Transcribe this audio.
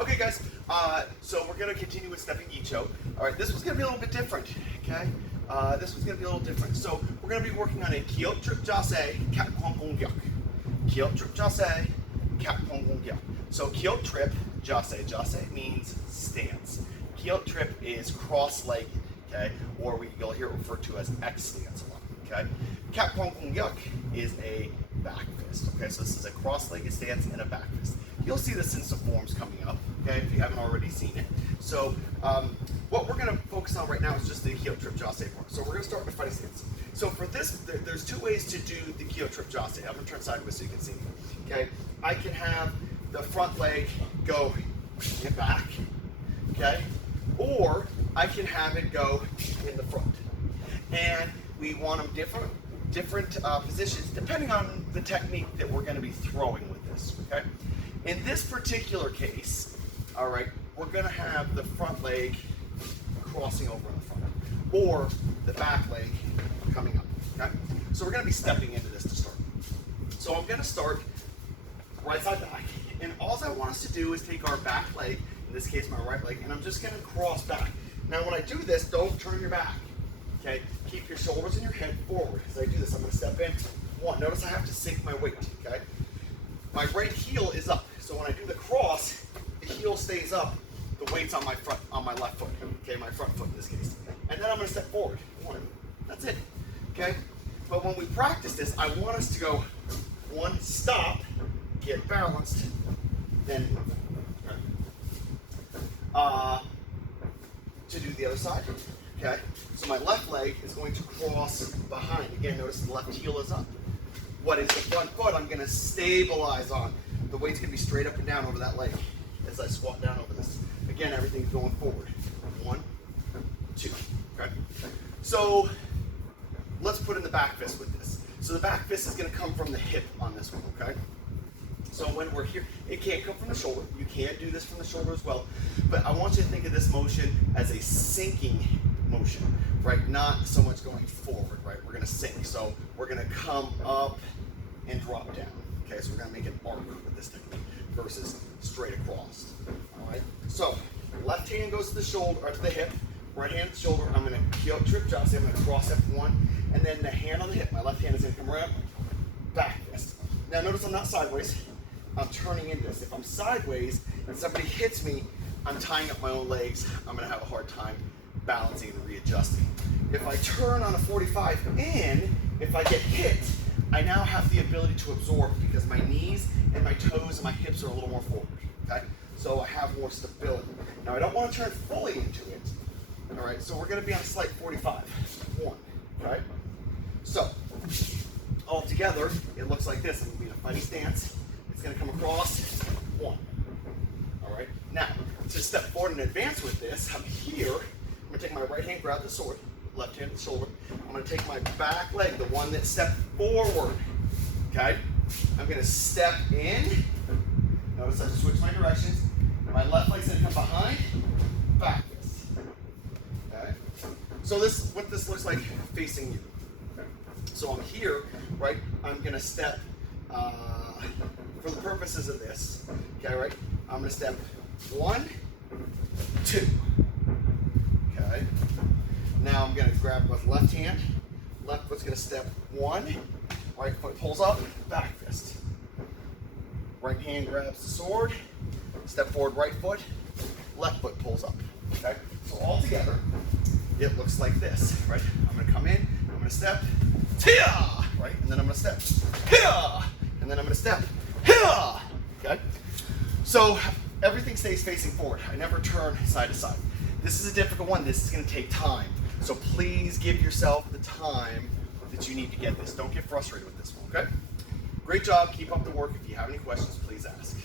Okay, guys, so we're going to continue with stepping icho. All right, this one's going to be a little bit different, okay? This one's going to be a little different. So we're going to be working on a kiot trip jase, kat kong kong gyak. Kiot trip jase, kat kong kong gyak. So kiot trip jase means stance. Kiot trip is cross-legged, okay? Or you'll hear it referred to as X stance a lot, okay? Kat kong kong gyak is a back fist, okay? So this is a cross-legged stance and a back fist. You'll see this in some forms coming up, okay, if you haven't already seen it. So what we're going to focus on right now is just the heel trip jase part. So we're going to start with fighting stance. So for this, there's two ways to do the heel trip jase. I'm going to turn sideways so you can see me. Okay, I can have the front leg go in back, okay, or I can have it go in the front. And we want them different positions depending on the technique that we're going to be throwing with this, okay? In this particular case, all right, we're going to have the front leg crossing over in the front, or the back leg coming up, okay? So we're going to be stepping into this to start. So I'm going to start right side back, and all I want us to do is take our back leg, in this case my right leg, and I'm just going to cross back. Now when I do this, don't turn your back, okay? Keep your shoulders and your head forward. As I do this, I'm going to step in. One, notice I have to sink my weight, okay? My right heel is up, so when I do the cross, the heel stays up, the weight's on my left foot, okay, my front foot in this case. And then I'm going to step forward. One, that's it, okay? But when we practice this, I want us to go one, stop, get balanced, then move. Okay. To do the other side, okay? So my left leg is going to cross behind. Again, notice the left heel is up. What is the front foot I'm going to stabilize on? The weight's going to be straight up and down over that leg as I squat down over this. Again, everything's going forward. One, two, okay? So let's put in the back fist with this. So the back fist is going to come from the hip on this one, okay? So when we're here, it can't come from the shoulder. You can't do this from the shoulder as well. But I want you to think of this motion as a sinking motion, right? Not so much going forward, right? We're going to sink. So we're going to come up and drop down. Okay, so we're going to make an arc with this technique versus straight across. All right. So left hand goes to the shoulder or to the hip. Right hand to the shoulder. I'm going to kiot trip jase. I'm going to cross F1, and then the hand on the hip. My left hand is going to come around, back fist. Now notice I'm not sideways. I'm turning into this. If I'm sideways and somebody hits me, I'm tying up my own legs. I'm going to have a hard time balancing and readjusting. If I turn on a 45 and if I get hit, I now have the ability to absorb because my knees and my toes and my hips are a little more forward, okay? So I have more stability. Now I don't want to turn fully into it, all right? So we're going to be on a slight 45. One, okay? So all together, it looks like this. I'm going to be in a fighting stance. It's going to come across. One, all right? Now, to step forward and advance with this, I'm here. I'm going to take my right hand, grab the sword, left hand, the shoulder. I'm going to take my back leg, the one that stepped forward, okay? I'm going to step in. Notice I switch my directions. My left leg's going to come behind, back fist, okay? So what this looks like facing you. Okay? So I'm here, right? I'm going to step, for the purposes of this, okay, right? I'm going to step one, two. Okay. Now I'm going to grab with left hand. Left foot's going to step one. Right foot pulls up, back fist. Right hand grabs the sword. Step forward, right foot. Left foot pulls up. Okay. So all together, it looks like this. Right. I'm going to come in. I'm going to step. Tia! Right. And then I'm going to step. Tia! And then I'm going to step. Tia! Okay. So everything stays facing forward. I never turn side to side. This is a difficult one. This is going to take time. So please give yourself the time that you need to get this. Don't get frustrated with this one, okay? Great job. Keep up the work. If you have any questions, please ask.